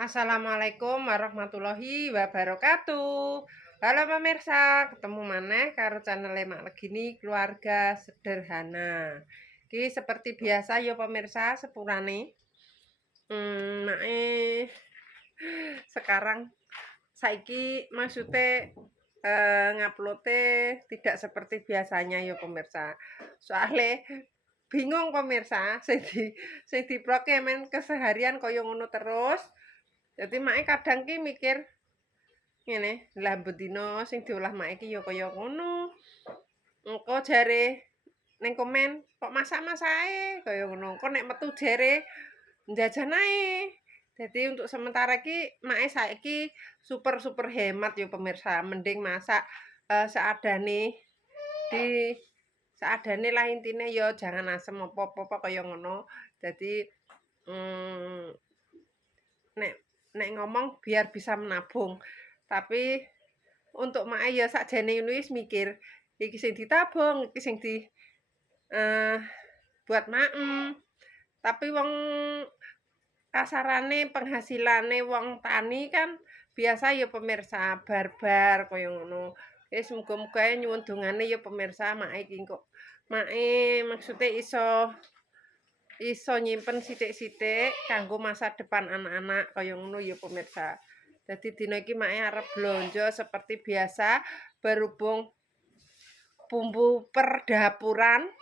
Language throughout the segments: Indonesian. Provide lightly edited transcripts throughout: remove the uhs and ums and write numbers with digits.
Assalamualaikum warahmatullahi wabarakatuh. Halo pemirsa, ketemu maneh karo channel Mak Legini Keluarga Sederhana. Iki seperti biasa ya pemirsa, sepurane. Mae sekarang saiki maksudnya nguploade tidak seperti biasanya ya pemirsa. Soalnya bingung pemirsa, sing diploke men keseharian kaya ngono terus. Jadi mae kadang ki mikir ngene, lah bendina sing diolah mae ki ya kaya ngono. Engko jare ning komen kok masak-masake kaya ngono. Engko nek metu jare njajan ae. Jadi untuk sementara ki mae saiki super hemat ya pemirsa. Mending masak seadane di seadane lah intine ya jangan asem apa-apa kaya ngono. Jadi nek nek ngomong biar bisa menabung. Tapi untuk mae ya sakjane wis mikir, iki sing ditabung, iki sing di buat maem. Tapi wong kasarane penghasilane wong tani kan biasa ya pemirsa barbar kaya ngono. Wis muga-muga nyuwun dongane ya pemirsa mae iki kok mae maksude iso nyimpen sithik-sithik kanggo masa depan anak-anak kaya ngono ya pemirsa. Dadi dina iki mae arep blonjo seperti biasa berhubung bumbu perdapuran.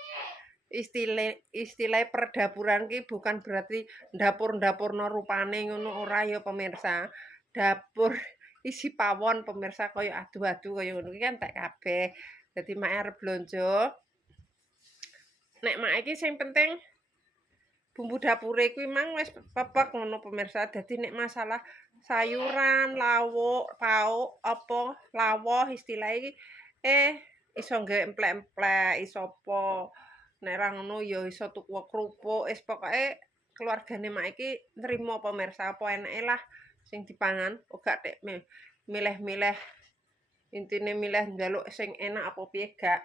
Istilah perdapuran ki bukan berarti dapur-dapurno rupane ngono ora ya pemirsa. Dapur isi pawon pemirsa kaya adu-adu kaya ngono ki kan tak kabeh. Dadi mae arep blonjo. Nek mae iki sing penting bumbu dapure kuwi mang wis pepek ngono pemirsa. Dadi nek masalah sayuran, lawuk, pauk, apa lawuh istilah iki iso nggawe emplek-emplek, iso apa. Nek ra ngono ya iso tuku krupuk, wis pokoke keluargane mak iki nrimo pemirsa apa eneke lah sing dipangan, ora tek milih-milih. Intine milih njaluk sing enak apa piye gak.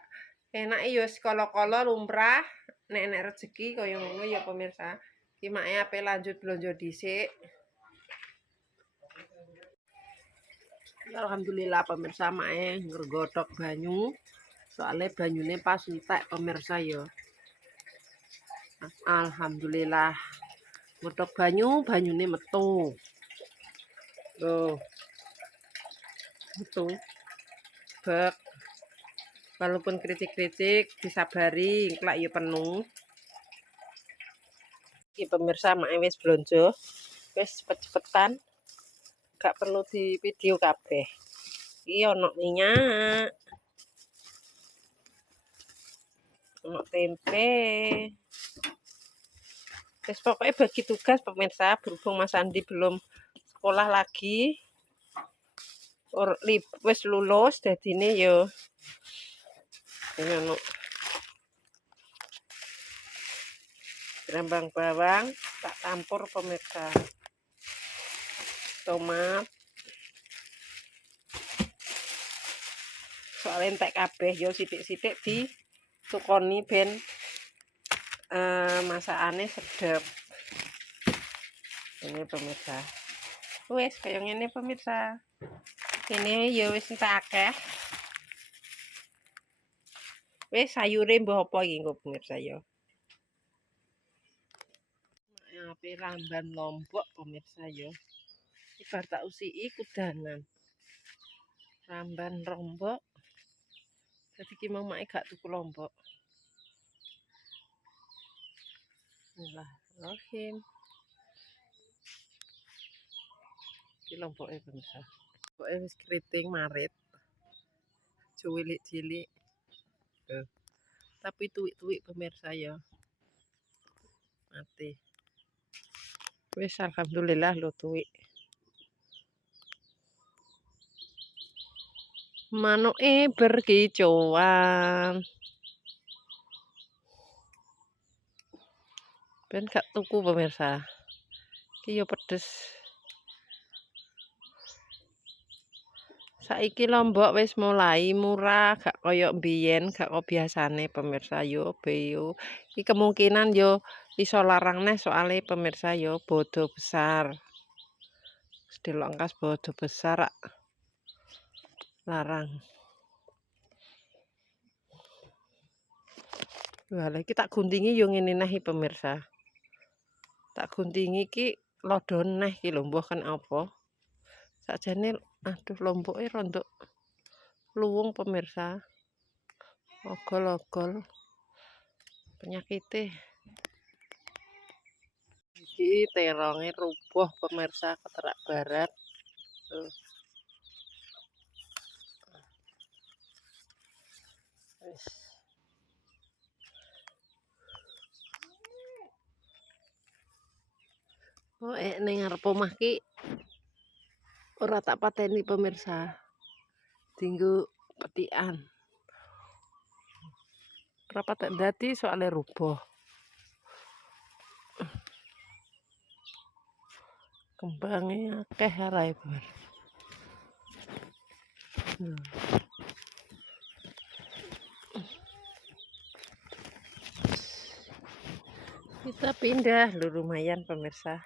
Enake ya wis kala-kala lumrah, nek enek rejeki kaya ngono ya pemirsa. Iki make ape lanjut blonjo dhisik. Alhamdulillah pemirsa mae nggodhog banyu. Soale banyune pas entek pemirsa ya. Alhamdulillah. Nggodhog banyu, banyune metu. Tuh. Metu. Bek. Walaupun kritik-kritik disabari, kelak ya penuh. Iki pemirsa mae wis blonjo. Wis cepet-cepetan. Gak perlu di video kabeh. Iki ono minyak. Ono tempe. Wis pokoknya bagi tugas pemirsa berhubung Mas Andi belum sekolah lagi. Wis lulus dadine yo ngono. Rambang bawang tak campur pemirsa. Tomat. Soalnya entek kabeh yo sithik-sithik ditukoni ben masakane sedep. Ini pemirsa. Wis kaya ngene pemirsa. Ini ya wis entek akeh. Wis sayure mbah apa iki engko pemirsa ya. Ape ramban lombok pemirsa ya. Ibar tak usiki kudanan. Ramban lombok. Jadi ki mau mak gak tuku lombok. Bismillahirrahmanirrahim. Iki lomboke pemirsa. Lomboke wis keriting marit. Cilik-cilik. Tapi tuwik-tuwik pemirsa ya. Mati. Wis alhamdulillah lo tuwik. Manuke berkicauan. Ben gak tuku pemirsa. Iki yo pedes. Saiki lombok wis mulai murah, gak koyo mbiyen, gak kok biasane pemirsa yo beyo. Iki kemungkinan yo iso larang neh soalnya pemirsa yo bodo besar. Delok kas bodo besar larang. Wah, iki tak guntingi yo ngene neh pemirsa. Tak guntingi iki lodon neh iki lho, mbuh kan apa. Sakjane aduh lomboke rondok luwung pemirsa. Ogol-ogol. Penyakite. Iki teronge rubuh pemirsa keterak barat. Tuh. Wis. Oh, ning ngarep omah ki ora tak pateni pemirsa. Dinggo petikan. Ora patek dadi soalnya rubuh. Kembangnya akeh arae bar. Kita pindah lu lumayan pemirsa.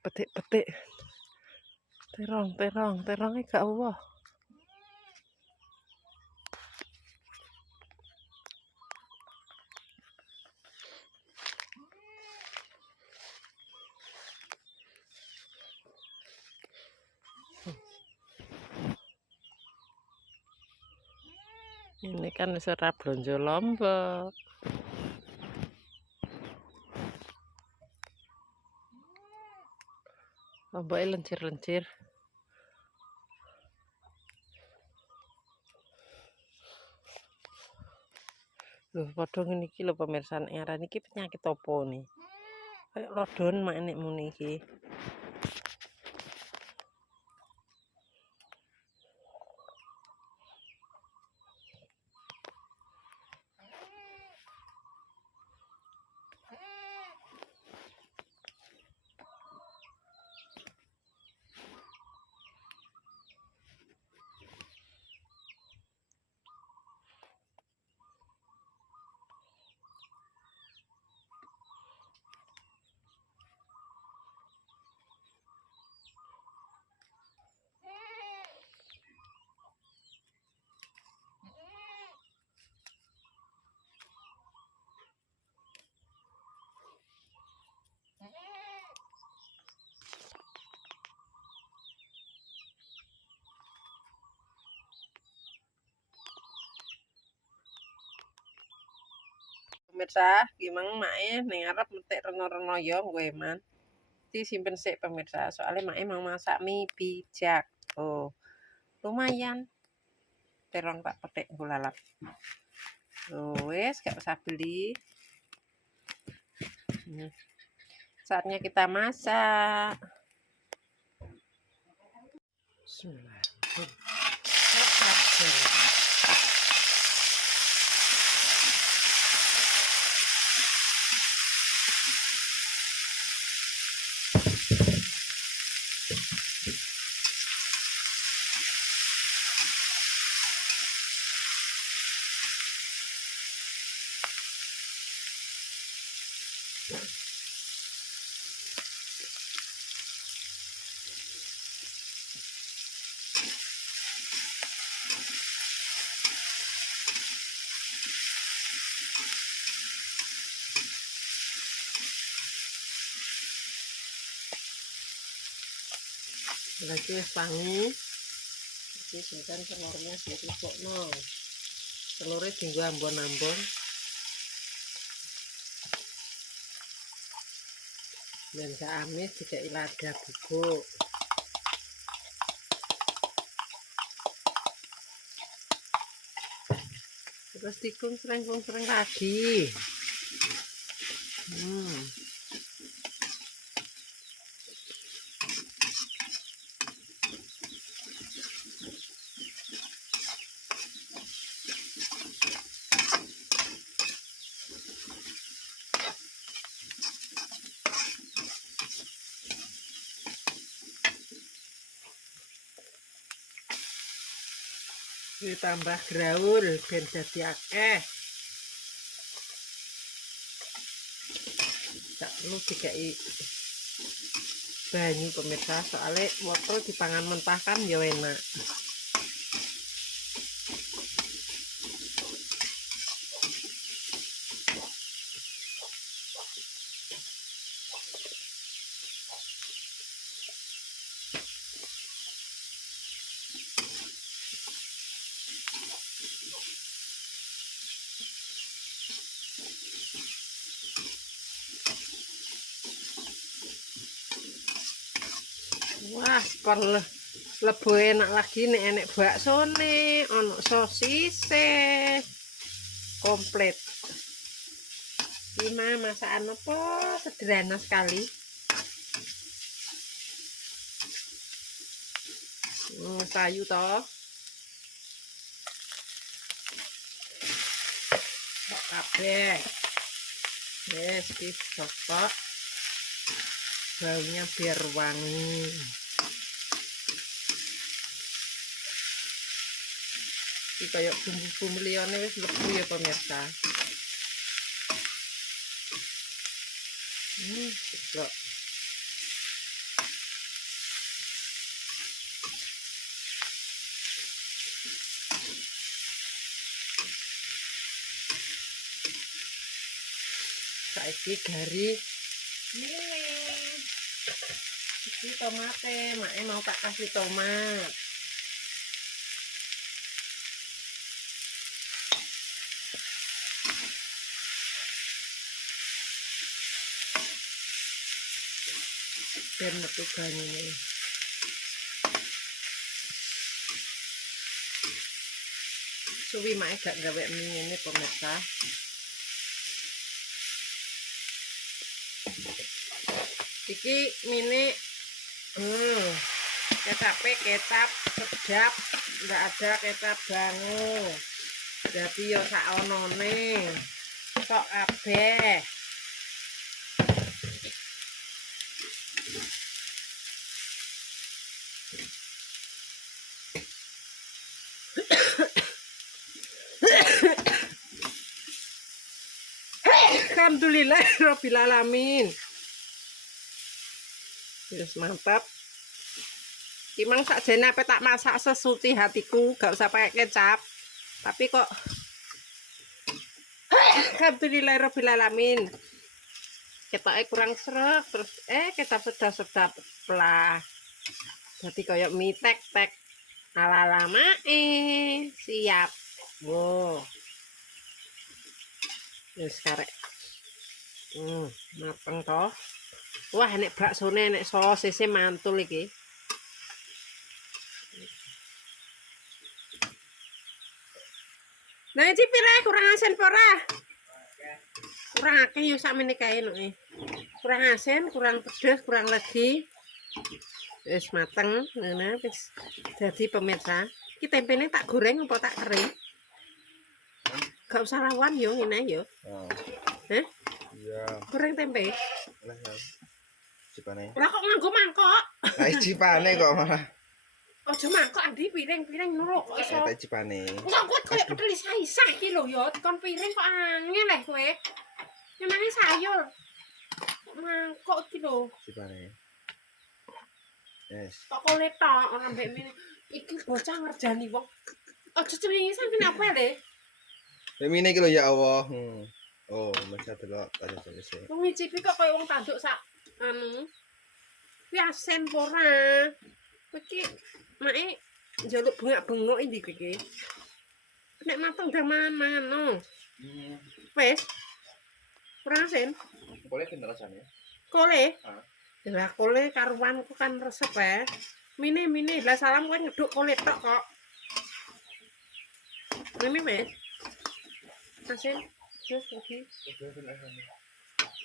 Petik-petik. Terongnya gak Allah. Ini kan wis ora blonjo Lombok. Lomboke lencir-lencir. Lho padha ngene iki lho pemirsa aran iki penyakit apa nih? Kayak lodon mak nek muni iki. Pemirsa, gimana mae ning arep metik reno-reno ya kowe man. Disimpen sik pemirsa, soalnya mae mau masak mie bijak. Oh, lumayan. Terong tak petik gulalap. Oh, wes gak usah beli. Saatnya kita masak. Bismillahirrahmanirrahim. Lagi wangi. Iki sebentar telurnya ditusukno. Telurnya dienggo ambon-ambon. Dan amis tidak lada bubuk. Terus tikung sering lagi. Ditambah graul ben dadi akeh. Gak perlu dikai banyu pemirsa, soalnya wortel dipangan mentah kan ya enak. Wah, kon lebih enak lagi nih, enek bakso nih, ono sosis komplit. Ini masakan apa sederhana sekali. Sayu toh. Kabeh. Yes, cocok. Baunya biar wangi. Iki kayak bumbu-bumbu liyane wis mlebu ya pemirsa. Ceplok. Saiki gari ini tomate, mak mau tak kasih tomat. Dan metu ini. Suwi mak gak gawe mie ini pemirsa. Iki mini kecap sedap, nggak ada kecap banget. Jadi yo sak onone sok kabeh. Alhamdulillah rabbil alamin. Terus mantap. Emang sakjane apa tak masak sesuci hatiku, gak usah pakai kecap. Tapi kok alhamdulillah rabbil alamin. Ketoknya kurang sreg terus kecap sedap-sedap lah. Jadi kayak mie tek-tek ala-ala mae. Siap. Wow. Terus karek. Mateng toh. Wah, nek baksone nek sosise mantul iki. Nah, iki pire kurang asin apa ora? Kurang akeh yo sakmene kae nek. Kurang asin, kurang pedes, kurang legi. Wis mateng, nah wis dadi pemirsa. Iki tempene tak goreng apa tak kering? Gak usah lawan yo ngene yo. Heh? Iya. Goreng tempe. Lah ya. Cipane. Lah kok nganggo mangkok? Lah cipane kok malah. Aja mangkok Andi piring-piring nuruk kok iso. Tak cipane. Kok kuat koyo pedeli saisah iki lho ya, dikon piring kok angel leh kowe. Memangnya sayur. Mangkok iki lho. Cipane. Yes. Kok kolet tok ora mbek mene. Iki bocah ngerjani wong. Aja cengengisan kenapa le? Mene iki lho ya Allah. Oh, masa delok karo selesai. Wong ngicipi kok koyo wong tanduk sak anu. Kuwi asen ora. Iki mae njaluk bengak-bengok iki iki. Nek mateng udah mangan no. Wes. Kurang asin. Kole pinter rasane. Kole? Heeh. Lah kole karuanku kan resep Mine. Lah salam kowe ngeduk kole tok kok. Ini wes. Asin. Terus lagi.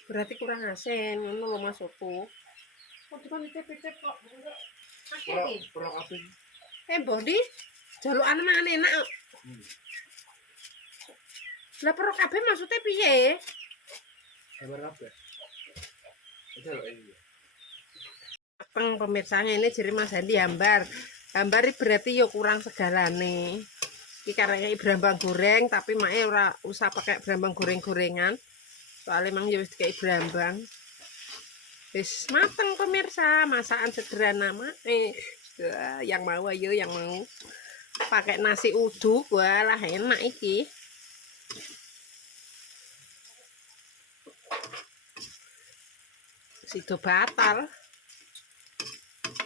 Berarti kurang asin, ngono lho maksudku. Kok dikon picip-picip kok. Kurang asin. Mbok di jalukan mangan enak kok. Lah perlu kabeh maksudnya piye? Sabar kabeh. Jaluk iki. Apeng pemirsanya ini jere Mas Handi hambar. Hambar berarti yo kurang segalane. Iki karena brambang goreng tapi mae ora usah pakai brambang goreng-gorengan. Soalnya emang ya wis dikai brambang. Wis mateng pemirsa, masakan sederhana yang mau ayo yang mau pakai nasi uduk, walah enak iki. Sido batal.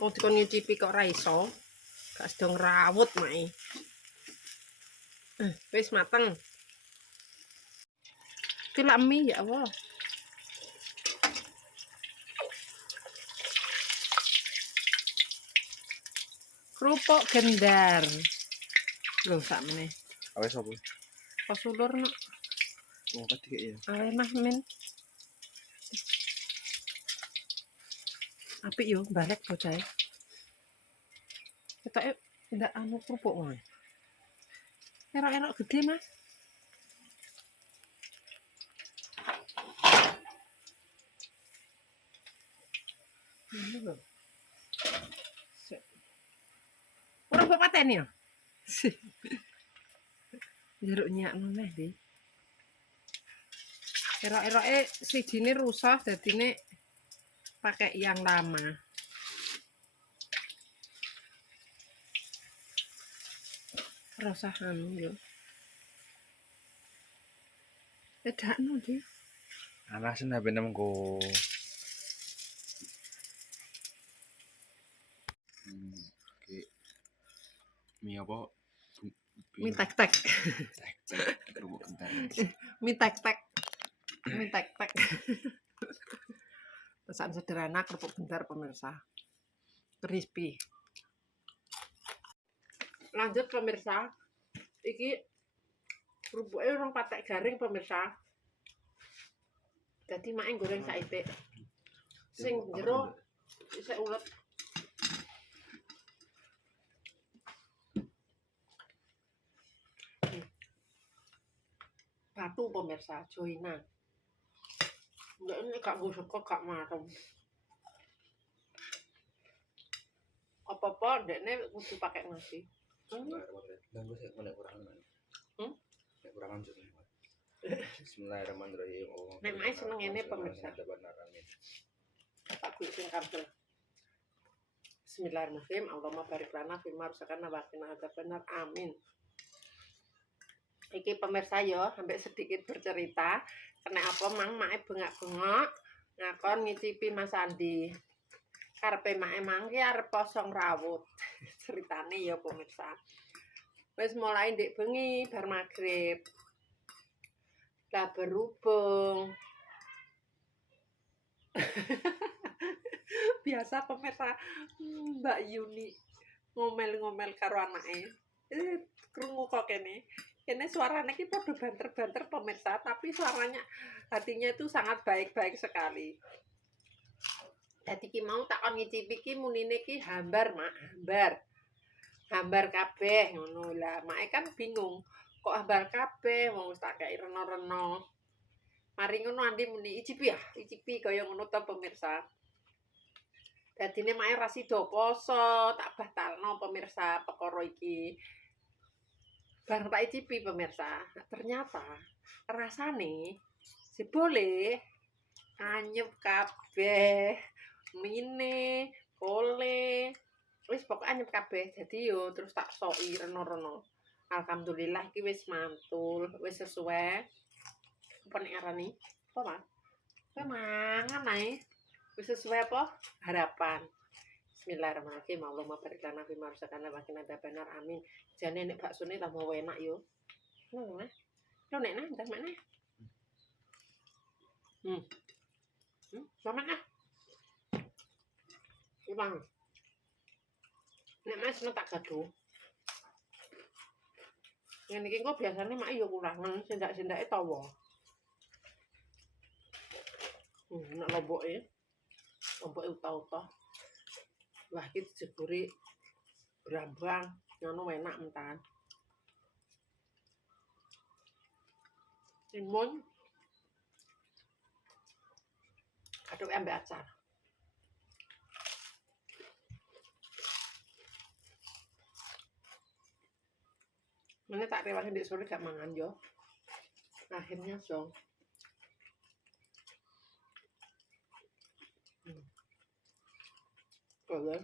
Wong dikon nyicipi kok ora iso. Gak sedong rawut mae. Wis mateng. Iki mie ya Allah. Kerupuk gendar. Loh sakmene. Awes apa? Pasulur no. Oh, ketiga ya. Awe mah men. Apik yo balik bocah. Ketoke ndak anu kerupuk ngono. Erok-erok gede, Mas. Ini lho. Ora mbok pateni yo. Jeruk nyakno neh iki. Erok-eroke sijine rusak dadine pakai yang lama. Rasa anu yo. Bedakno iki. Alasan HP nemku. Oke. Mie apa? Mie tek-tek. Kerupuk kentang. Mie tek-tek. Mie tek-tek. Pesan sederhana kerupuk bentar pemirsa. Crispy. Lanjut pemirsa. Iki kerupuknya orang patek garing pemirsa. Jadi main goreng saithik. Sing jero isih ulet. Batu pemirsa, joina. Enggak ini gak gosok gak marem. Apa-apa dekne kudu pakai nasi. Bismillahirrahmanirrahim. Nek mae seneng ngene pemirsa. Tak kuisin kabel. Bismillahirrahmanirrahim. Allahumma barik lana fima razaqtana wa qina adzabannar. Amin. Iki pemirsa yo, sampai sedikit bercerita. Kena apa mang mae bengak-bengok ngakon ngicipi Mas Andi. Karepe mae mang ki arep kosong rawut. Ceritane ya pemirsa. Wis mulai ndek bengi bar magrib. Lah berhubung biasa pemirsa Mbak Yuni ngomel-ngomel karo anake. Krungu kok kene. Kene suaranya ki padha banter-banter pemirsa, tapi suaranya hatinya itu sangat baik-baik sekali. Dadi ki mau tak ngicipi ki munine ki hambar, Mak, hambar. Hambar kabeh ngono lah. Mak kan bingung, kok hambar kabeh wong wis tak kei reno-reno. Mari ngono Andi muni icipi ya, icipi kaya ngono to pemirsa. Dadine mak ra sida poso, tak batalno pemirsa perkara iki. Bareng tak icipi pemirsa, ternyata rasane jebole anyep kabeh. Mine, kole, wis pokoke anyep kabeh. Jadi yo terus tak soki reno-reno. Alhamdulillah iki wis mantul, wis sesuai. Apa nek arani? Apa, Mas? Kowe mangan ae. Wis sesuai apa? Harapan. Bismillahirrahmanirrahim. Allahumma barik lana fi ma razaqtana wa qina adzabannar. Amin. Jane nek baksone tambah enak yo. Lho, Mas. Lho nek nang mana? Sama ah. Ulang. Nek Mas tak gaduh. Ngene iki kok biasane mak yo kurangan, sendak-sendake tawa. Nek lomboke uta-uta. Wah, iki dijeburi brambang, ngono enak mentan. Timun. Aduk ambek acar. Mana tak rewangi di sore gak mangan yo. Akhirnya dong. Boleh.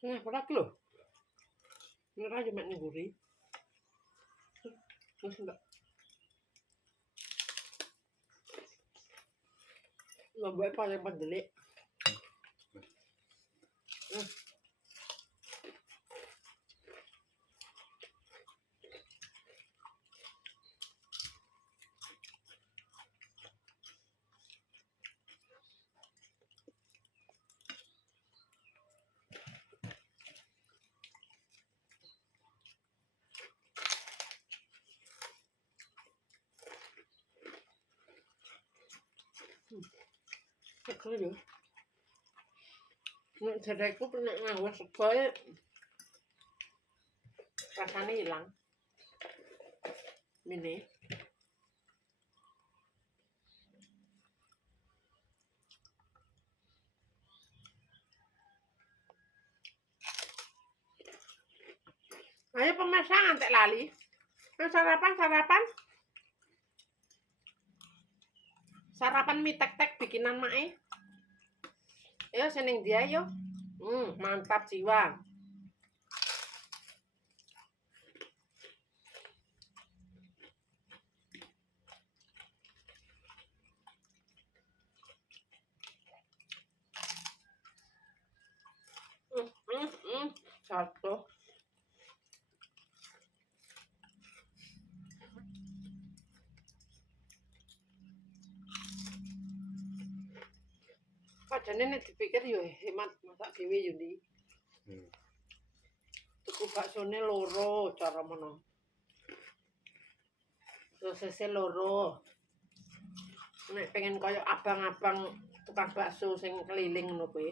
Nah, berat loh. Ini aja mak ngguri. Terus enggak. Nggak boleh paling pendelik. Seger ya. Nek jadiku nek nganggo sego rasanya hilang. Ini. Ayo pemirsa ngantek lali. Sarapan. Sarapan mie tek-tek bikinan mae. Ayo seneng dia yo. Mantap jiwa. Satu. Padahal nek dipikir yo hemat masak dhewe yo ndi. Tuku baksone loro cara mono. Sosese loro. Nek pengen koyo abang-abang tukang bakso sing keliling ngono kuwi.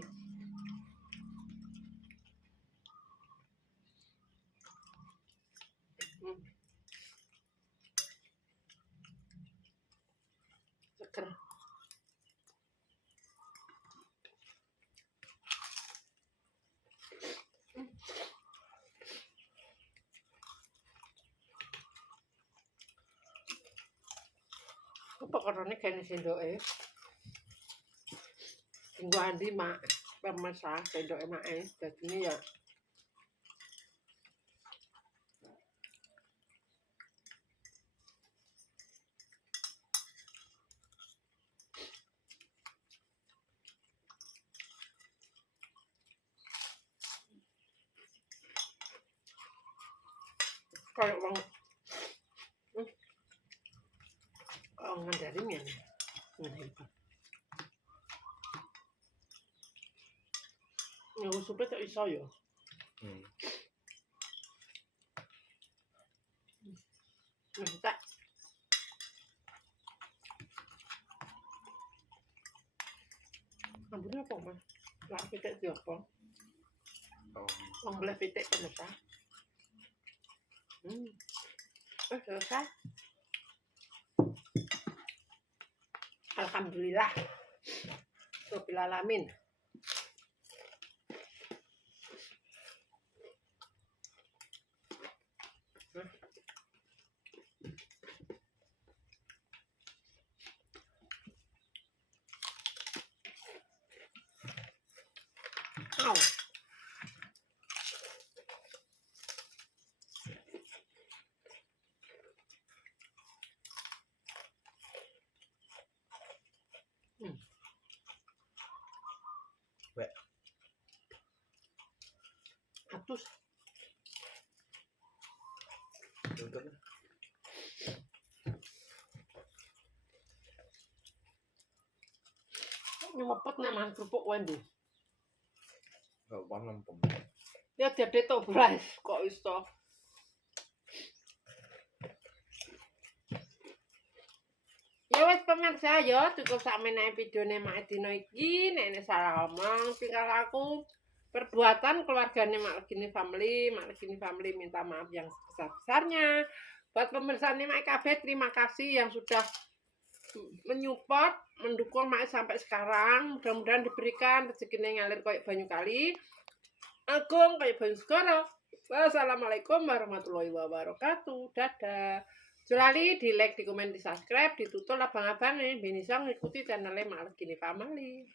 Seger. Pekerane kene sendoke. Tinggo andi mak pemirsa sendoke make dadine ya kayak wong Mandarin ya. Mandarin. Ya supe tak iso ya. Tak. Ambune apa, Mas? Lah pitik diapa? Wong boleh pitik pemirsa. Selesai. Alhamdulillah. Rabbil alamin. Au. Wek. Atus. Untuk Nyopot nang kerupuk Wendy. gak panem pem. Ya jadi tobras kok iso. Ya wes pemirsa ya cukup sakmene videone Mak dina iki. Nek salah ngomong tinggal aku perbuatan keluarganya Mak Regini Family minta maaf yang sebesar-besarnya. Buat pemirsa Mak KB terima kasih yang sudah menyupport, mendukung Mak sampai sekarang. Mudah-mudahan diberikan rezekinya ngalir kayak banyu kali, agung kayak banyu segara. Wassalamualaikum warahmatullahi wabarakatuh. Dadah. Julali di like, di komen, di subscribe, ditutul abang-abangnya. Bisa ngikuti channelnya Mak Regini Family.